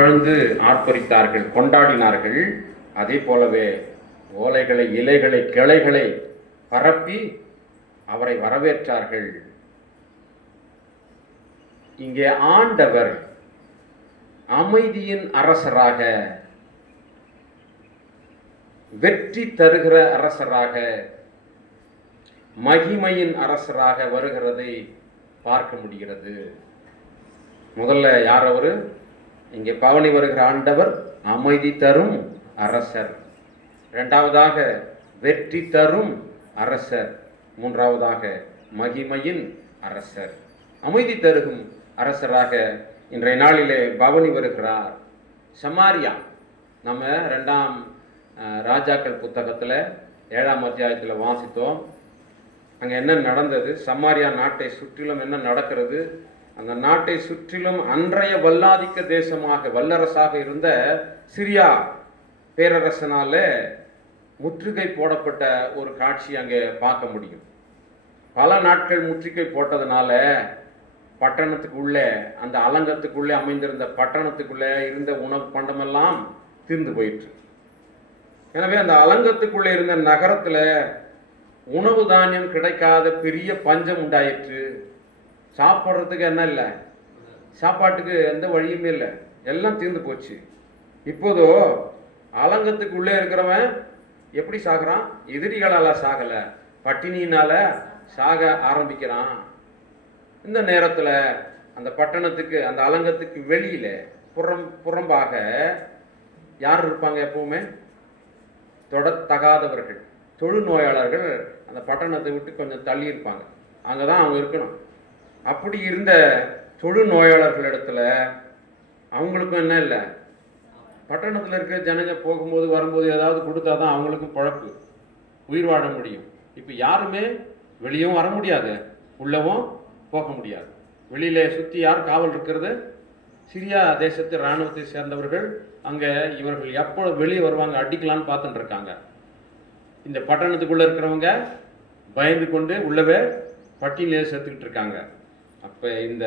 புகழ்ந்து ஆர்ப்பரித்தார்கள், கொண்டாடினார்கள். அதே போலவே ஓலைகளை, இலைகளை, கிளைகளை பரப்பி அவரை வரவேற்றார்கள். இங்கே ஆண்டவர் அமைதியின் அரசராக, வெற்றி தருகிற அரசராக, மகிமையின் அரசராக வருகிறதை பார்க்க முடிகிறது. முதல்ல யார் அவரு? இங்கே பவனி வருகிற ஆண்டவர் அமைதி தரும் அரசர். இரண்டாவதாக வெற்றி தரும் அரசர். மூன்றாவதாக மகிமையின் அரசர். அமைதி தருகும் அரசராக இன்றைய நாளிலே பவனி வருகிறார். சமாரியா, நம்ம 2ஆம் ராஜாக்கள் புத்தகத்தில் 7ஆம் அத்தியாயத்தில் வாசித்தோம். அங்கே என்ன நடந்தது? சமாரியா நாட்டை சுற்றிலும் என்ன நடக்கிறது? அந்த நாட்டை சுற்றிலும் அன்றைய வல்லாதிக்க தேசமாக, வல்லரசாக இருந்த சிரியா பேரரசனால முற்றுகை போடப்பட்ட ஒரு காட்சி அங்கே பார்க்க முடியும். பல நாட்கள் முற்றுகை போட்டதுனால பட்டணத்துக்குள்ளே, அந்த அலங்கத்துக்குள்ளே அமைந்திருந்த பட்டணத்துக்குள்ளே இருந்த உணவு பண்டமெல்லாம் தீர்ந்து போயிற்று. எனவே அந்த அலங்கத்துக்குள்ளே இருந்த நகரத்தில் உணவு தானியம் கிடைக்காத பெரிய பஞ்சம் உண்டாயிற்று. சாப்பிட்றதுக்கு என்ன இல்லை, சாப்பாட்டுக்கு எந்த வழியுமே இல்லை, எல்லாம் தீர்ந்து போச்சு. இப்போதோ அலங்கத்துக்குள்ளே இருக்கிறவன் எப்படி சாகிறான்? எதிரிகளால் சாகலை, பட்டினியினால சாக ஆரம்பிக்கிறான். இந்த நேரத்தில் அந்த பட்டணத்துக்கு, அந்த அலங்கத்துக்கு வெளியில புறம்பாக யார் இருப்பாங்க? எப்பவுமே தொடத்தகாதவர்கள், தொழுநோயாளர்கள் அந்த பட்டணத்தை விட்டு கொஞ்சம் தள்ளி இருப்பாங்க. அங்கே தான் அவங்க இருக்கணும். அப்படி இருந்த தொழுநோயாளர்களிடத்துல அவங்களுக்கும் என்ன இல்லை, பட்டணத்தில் இருக்கிற ஜனங்க போகும்போது வரும்போது ஏதாவது கொடுத்தா தான் அவங்களுக்கும் பழப்பு, உயிர் வாழ முடியும். இப்போ யாருமே வெளியும் வர முடியாது, உள்ளவும் போக முடியாது. வெளியில சுற்றி யார் காவல் இருக்கிறது? சிரியா தேசத்து இராணுவத்தை சேர்ந்தவர்கள். அங்கே இவர்கள் எப்போ வெளியே வருவாங்க, அடிக்கலான்னு பார்த்துட்டு இருக்காங்க. இந்த பட்டணத்துக்குள்ளே இருக்கிறவங்க பயந்து கொண்டு உள்ளவே பட்டினிலே சேர்த்துக்கிட்டு இருக்காங்க. அப்போ இந்த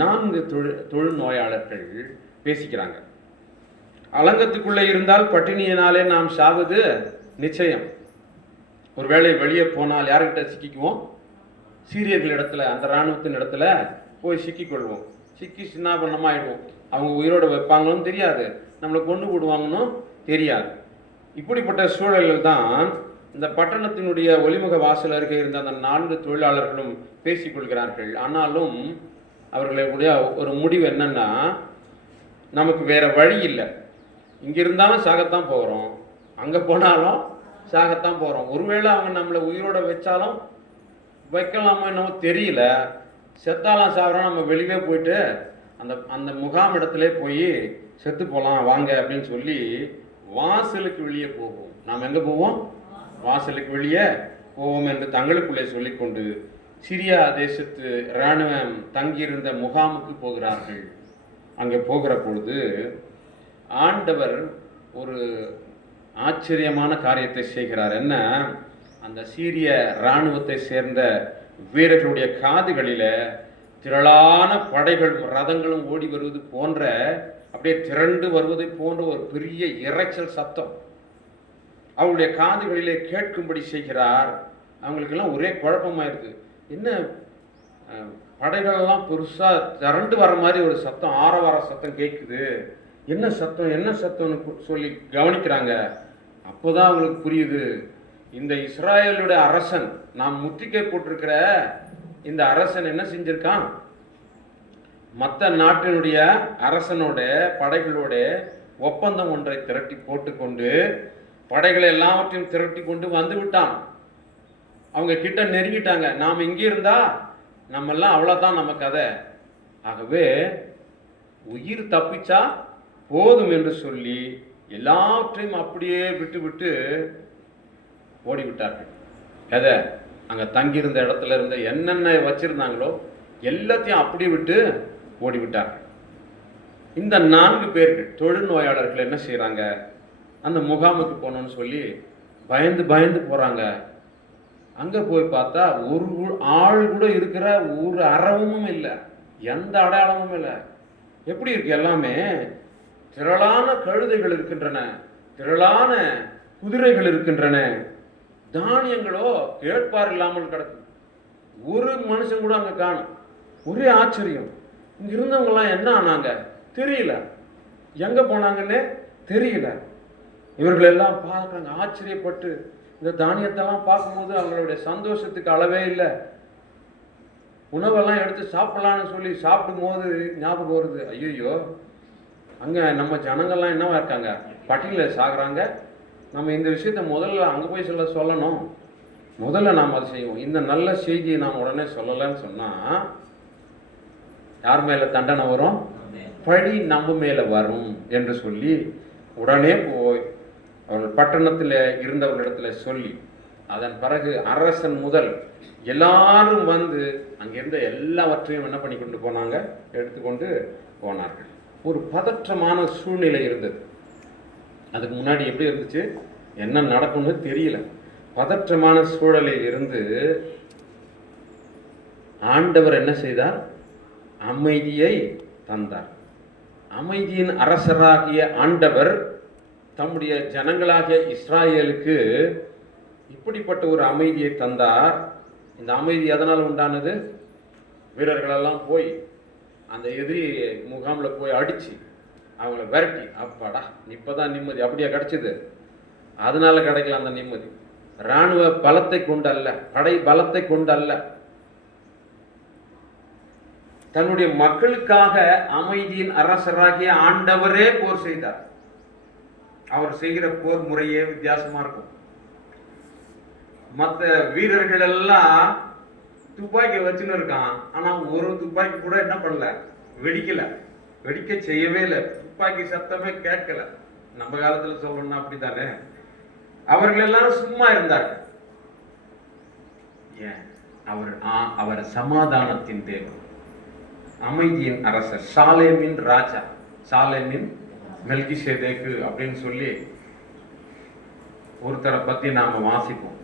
4 தொழுநோயாளர்கள் பேசிக்கிறாங்க. அலங்கத்துக்குள்ளே இருந்தால் பட்டினியினாலே நாம் சாவது நிச்சயம். ஒருவேளை வெளியே போனால் யார்கிட்ட சிக்கிக்குவோம்? சீரியர்கள் இடத்துல, அந்த இராணுவத்தின் இடத்துல போய் சிக்கிக்கொள்வோம். சிக்கி சின்னாபண்ணமாயிடுவோம். அவங்க உயிரோடு வைப்பாங்களும் தெரியாது, நம்மளை கொண்டு போடுவாங்கன்னு தெரியாது. இப்படிப்பட்ட சூழலில் தான் இந்த பட்டணத்தினுடைய ஒலிமுக வாசல் அருகே இருந்த அந்த 4 தொழிலாளர்களும் பேசிக்கொள்கிறார்கள். ஆனாலும் அவர்களுடைய ஒரு முடிவு என்னன்னா, நமக்கு வேற வழி இல்லை, இங்கே இருந்தாலும் சாகத்தான் போகிறோம், அங்கே போனாலும் சாகத்தான் போகிறோம். ஒருவேளை அவங்க நம்மளை உயிரோட வச்சாலும் வைக்கலாமா என்னவோ தெரியல, செத்தாலாம் சாப்பிட்றோம், நம்ம வெளியே போயிட்டு அந்த முகாம் இடத்துல போய் செத்து போகலாம் வாங்க அப்படின்னு சொல்லி வாசலுக்கு வெளியே போவோம். நாம் எங்கே போவோம்? வாசலுக்கு வெளியே போவோம் என்று தங்களுக்குள்ளே சொல்லிக்கொண்டு சிரியா தேசத்து இராணுவம் தங்கியிருந்த முகாமுக்கு போகிறார்கள். அங்கே போகிற பொழுது ஆண்டவர் ஒரு ஆச்சரியமான காரியத்தை செய்கிறார். என்ன? அந்த சீரிய இராணுவத்தை சேர்ந்த வீரர்களுடைய காதுகளில் திரளான படைகள், ரதங்களும் ஓடி வருவது போன்ற, அப்படியே திரண்டு வருவதை போன்ற ஒரு பெரிய இரைச்சல் சத்தம் அவருடைய காதுகளிலே கேட்கும்படி செய்கிறார். அவங்களுக்கெல்லாம் ஒரே குழப்பமாயிருக்கு. என்ன படைகளெல்லாம் பெருசாக திரண்டு வர மாதிரி ஒரு சத்தம், ஆரவார சத்தம் கேட்குது, என்ன சத்தம் என்ன சத்தம்னு சொல்லி கவனிக்கிறாங்க. அப்போதான் அவங்களுக்கு புரியுது, இந்த இஸ்ராயலுடைய அரசன், நாம் முற்றுகை போட்டிருக்கிற இந்த அரசன் என்ன செஞ்சிருக்கான்? மற்ற நாட்டினுடைய அரசனோட படைகளோட ஒப்பந்தம் ஒன்றை திரட்டி போட்டுக்கொண்டு படைகளை எல்லாவற்றையும் திரட்டி கொண்டு வந்து விட்டான். அவங்க கிட்ட நெருங்கிட்டாங்க. நாம் இங்கே இருந்தா நம்மெல்லாம் அவ்வளோதான் நம்ம கதை. ஆகவே உயிர் தப்பிச்சா போதும் என்று சொல்லி எல்லாவற்றையும் அப்படியே விட்டு விட்டு ஓடிவிட்டார்கள். எதை? அங்கே தங்கியிருந்த இடத்துல இருந்த என்னென்ன வச்சிருந்தாங்களோ எல்லாத்தையும் அப்படியே விட்டு ஓடிவிட்டார்கள். இந்த 4 பேர்கள் தொழுநோயாளர்கள் என்ன செய்கிறாங்க? அந்த முகாமுக்கு போகணும்னு சொல்லி பயந்து பயந்து போகிறாங்க. அங்கே போய் பார்த்தா ஒரு ஆள் கூட இருக்கிற ஒரு அரவமும் இல்லை, எந்த அடையாளமும் இல்லை. எப்படி இருக்கு? எல்லாமே திரளான கழுதைகள் இருக்கின்றன, திரளான குதிரைகள் இருக்கின்றன, தானியங்களோ கேட்பார் இல்லாமல் கிடக்கு. ஒரு மனுஷன் கூட அங்க காணும். ஒரே ஆச்சரியம். இங்க இருந்தவங்க எல்லாம் என்ன ஆனாங்க தெரியல, எங்க போனாங்கன்னு தெரியல. இவர்கள் எல்லாம் பார்க்கறாங்க, ஆச்சரியப்பட்டு இந்த தானியத்தெல்லாம் பார்க்கும்போது அவங்களுடைய சந்தோஷத்துக்கு அளவே இல்லை. உணவெல்லாம் எடுத்து சாப்பிடலான்னு சொல்லி சாப்பிடும் போது ஞாபகம் வருது, ஐயோ அங்க நம்ம ஜனங்கள்லாம் என்னவா இருக்காங்க, பட்டியல சாகுறாங்க. நம்ம இந்த விஷயத்த முதல்ல அங்க போய் சொல்லணும், முதல்ல நாம் அதை செய்வோம். இந்த நல்ல செய்தியை நாம் உடனே சொல்லலைன்னு சொன்னா யார் மேல தண்டனை வரும்? பழி நம்ம மேல வரும் என்று சொல்லி உடனே போய் அவர்கள் பட்டணத்தில் இருந்தவர்களிடத்துல சொல்லி, அதன் பிறகு அரசன் முதல் எல்லாரும் வந்து அங்கிருந்த எல்லாவற்றையும் என்ன பண்ணி கொண்டு போனாங்க, எடுத்துக்கொண்டு போனார்கள். ஒரு பதற்றமான சூழ்நிலை இருந்தது. அதுக்கு முன்னாடி எப்படி இருந்துச்சு, என்ன நடக்கும்னு தெரியல. பதற்றமான சூழலில் இருந்து ஆண்டவர் என்ன செய்தார்? அமைதியை தந்தார். அமைதியின் அரசராகிய ஆண்டவர் தம்முடைய ஜனங்களாகிய இஸ்ராயேலுக்கு இப்படிப்பட்ட ஒரு அமைதியை தந்தார். இந்த அமைதி எதனால் உண்டானது? வீரர்களெல்லாம் போய் அந்த எதிரி முகாமில் போய் அடிச்சு அவங்கள விரட்டி, அப்பாடா இப்பதான் நிம்மதி, அப்படியே கிடைச்சது. அதனால கிடைக்கல அந்த நிம்மதி. இராணுவ பலத்தை கொண்டு அல்ல, படை பலத்தை கொண்டு அல்ல, தன்னுடைய மக்களுக்காக அமைதியின் அரசராகிய ஆண்டவரே போர் செய்தார். அவர் செய்கிற போர் முறையே வித்தியாசமா இருக்கும். மற்ற வீரர்கள் எல்லாம் துப்பாக்கி வச்சுன்னு இருக்கான், ஆனா ஒரு துப்பாக்கி கூட என்ன பண்ணல, வெடிக்கல, வெடிக்க செய்யவே இல்லை. துப்பாக்கி சத்தமே கேட்கல. நம்ம காலத்துல சொல்லணும்னா அப்படித்தானே. அவர்கள் எல்லாம் சும்மா இருந்தார்கள். ஏன்? அவர் சமாதானத்தின் தேவன், அமைதியின் அரசர், சாலேமின் ராஜா, சாலேமின் மெல்கிசேதேக்கு அப்படின்னு சொல்லி ஒருத்தரை பத்தி நாம வாசிப்போம்.